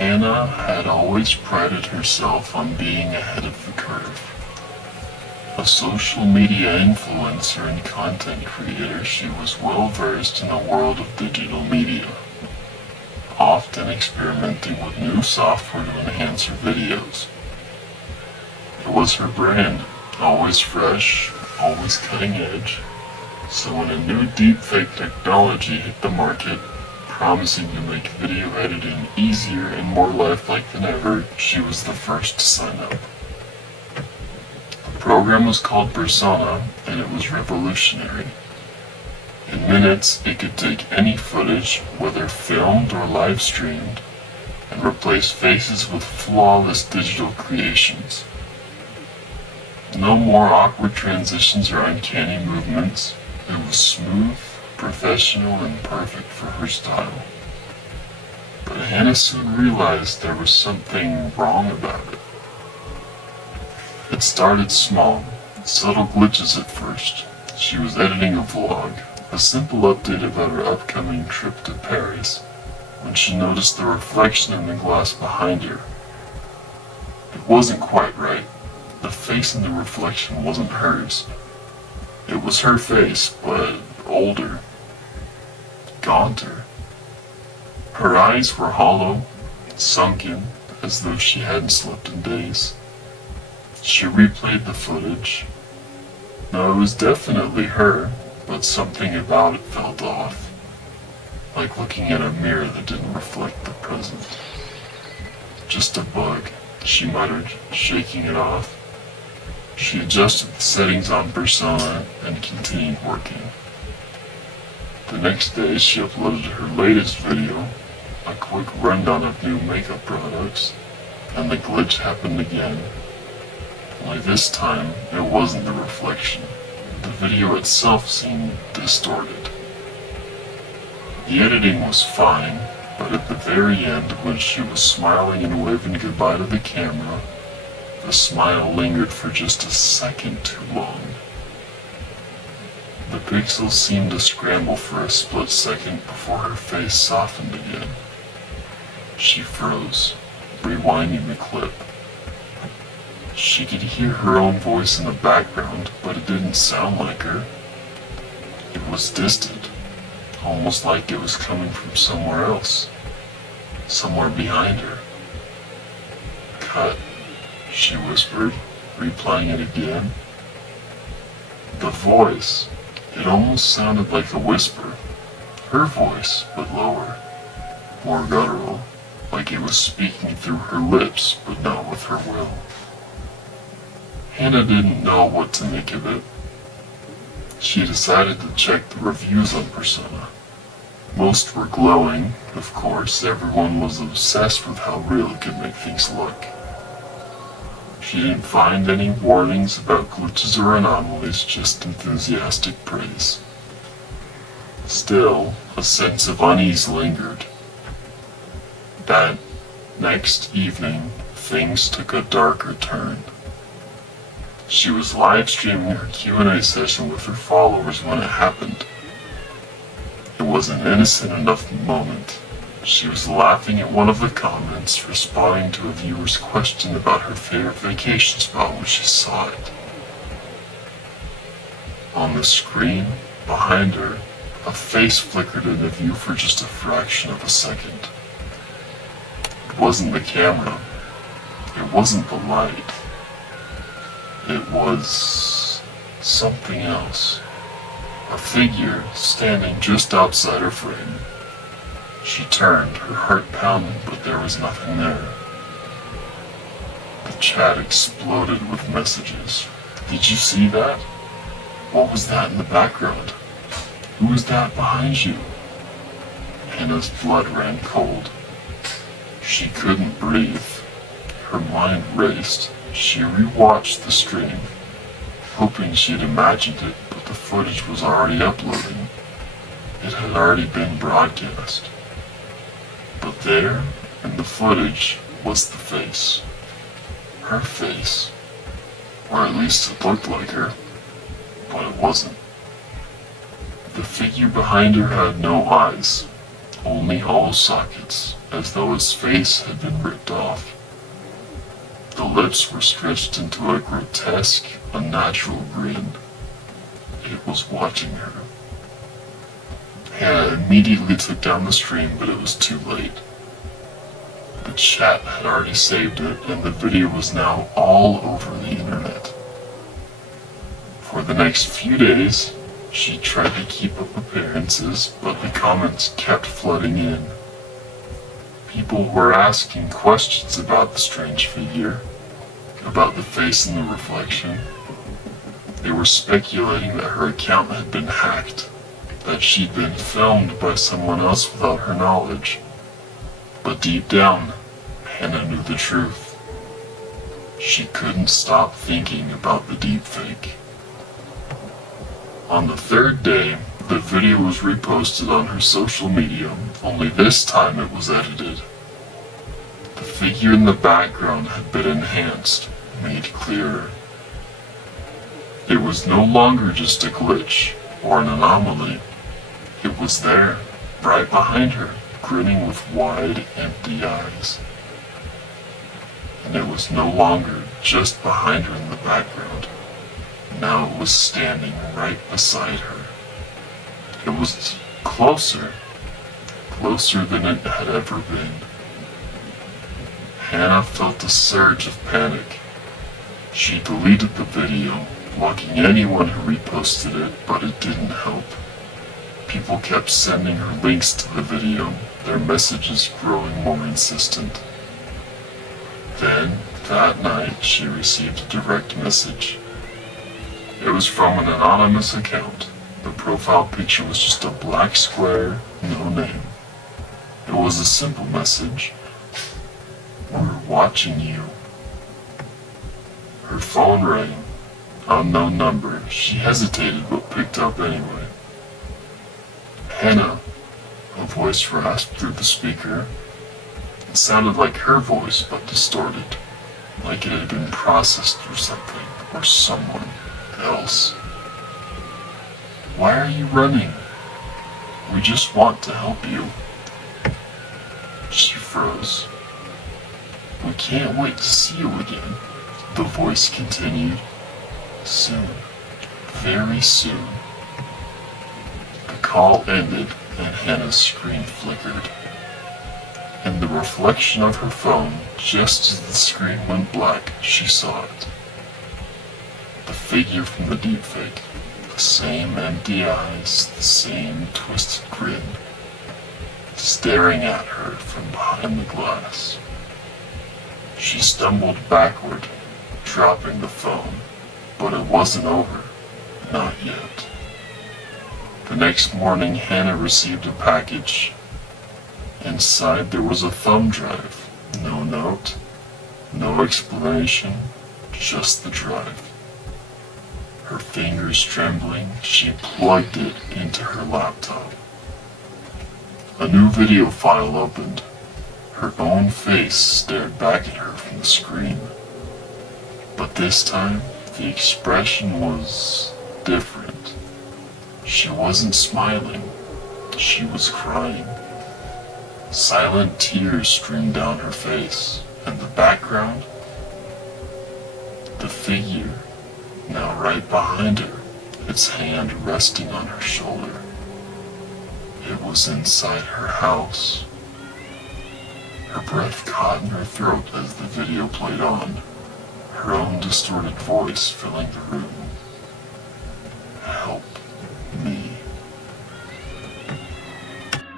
Hannah had always prided herself on being ahead of the curve. A social media influencer and content creator, she was well versed in the world of digital media, often experimenting with new software to enhance her videos. It was her brand, always fresh, always cutting edge. So when a new deepfake technology hit the market, promising to make video editing easier and more lifelike than ever, she was the first to sign up. The program was called Persona, and it was revolutionary. In minutes, it could take any footage, whether filmed or live streamed, and replace faces with flawless digital creations. No more awkward transitions or uncanny movements. It was smooth, professional, and perfect for her style. But Hannah soon realized there was something wrong about it. It started small, subtle glitches at first. She was editing a vlog, a simple update about her upcoming trip to Paris, when she noticed the reflection in the glass behind her. It wasn't quite right. The face in the reflection wasn't hers. It was her face, but older, gaunter. Her eyes were hollow, sunken, as though she hadn't slept in days. She replayed the footage. No, it was definitely her, but something about it felt off, like looking at a mirror that didn't reflect the present. Just a bug, she muttered, shaking it off. She adjusted the settings on Persona and continued working. The next day, she uploaded her latest video, a quick rundown of new makeup products, and the glitch happened again. Only this time, it wasn't the reflection. The video itself seemed distorted. The editing was fine, but at the very end, when she was smiling and waving goodbye to the camera, the smile lingered for just a second too long. The pixels seemed to scramble for a split second before her face softened again. She froze, rewinding the clip. She could hear her own voice in the background, but it didn't sound like her. It was distant, almost like it was coming from somewhere else, somewhere behind her. Cut, she whispered, replaying it again. The voice, it almost sounded like a whisper. Her voice, but lower, more guttural, like it was speaking through her lips, but not with her will. Hannah didn't know what to make of it. She decided to check the reviews on Persona. Most were glowing, of course. Everyone was obsessed with how real it could make things look. She didn't find any warnings about glitches or anomalies, just enthusiastic praise. Still, a sense of unease lingered. That next evening, things took a darker turn. She was live streaming her Q&A session with her followers when it happened. It was an innocent enough moment. She was laughing at one of the comments, responding to a viewer's question about her favorite vacation spot when she saw it. On the screen, behind her, a face flickered into view for just a fraction of a second. It wasn't the camera. It wasn't the light. It was something else. A figure standing just outside her frame. She turned, her heart pounding, but there was nothing there. The chat exploded with messages. Did you see that? What was that in the background? Who was that behind you? Hannah's blood ran cold. She couldn't breathe. Her mind raced. She rewatched the stream, hoping she'd imagined it, but the footage was already uploading. It had already been broadcast. But there, in the footage, was the face. Her face. Or at least it looked like her, but it wasn't. The figure behind her had no eyes, only hollow sockets, as though his face had been ripped off. The lips were stretched into a grotesque, unnatural grin. It was watching her. Hannah immediately took down the stream, but it was too late. The chat had already saved it, and the video was now all over the internet. For the next few days, she tried to keep up appearances, but the comments kept flooding in. People were asking questions about the strange figure, about the face in the reflection. They were speculating that her account had been hacked, that she'd been filmed by someone else without her knowledge. But deep down, Hannah knew the truth. She couldn't stop thinking about the deepfake. On the third day, the video was reposted on her social media, only this time it was edited. The figure in the background had been enhanced, made clearer. It was no longer just a glitch or an anomaly. It was there, right behind her, grinning with wide, empty eyes. And it was no longer just behind her in the background. Now it was standing right beside her. It was closer than it had ever been. Hannah felt a surge of panic. She deleted the video, blocking anyone who reposted it, but it didn't help. People kept sending her links to the video, their messages growing more insistent. Then, that night, she received a direct message. It was from an anonymous account. The profile picture was just a black square, no name. It was a simple message. "We're watching you." Her phone rang. Unknown number. She hesitated but picked up anyway. "Hannah," a voice rasped through the speaker. It sounded like her voice, but distorted, like it had been processed through something or someone else. "Why are you running? We just want to help you." She froze. "We can't wait to see you again," the voice continued. "Soon. Very soon." The call ended and Hannah's screen flickered. In the reflection of her phone, just as the screen went black, she saw it. The figure from the deepfake. The same empty eyes, the same twisted grin, staring at her from behind the glass. She stumbled backward, dropping the phone, but it wasn't over, not yet. The next morning, Hannah received a package. Inside there was a thumb drive, no note, no explanation, just the drive. Her fingers trembling, she plugged it into her laptop. A new video file opened. Her own face stared back at her from the screen. But this time, the expression was different. She wasn't smiling. She was crying. Silent tears streamed down her face, and the background, the figure, now right behind her, its hand resting on her shoulder. It was inside her house. Her breath caught in her throat as the video played on, her own distorted voice filling the room.